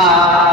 Ah.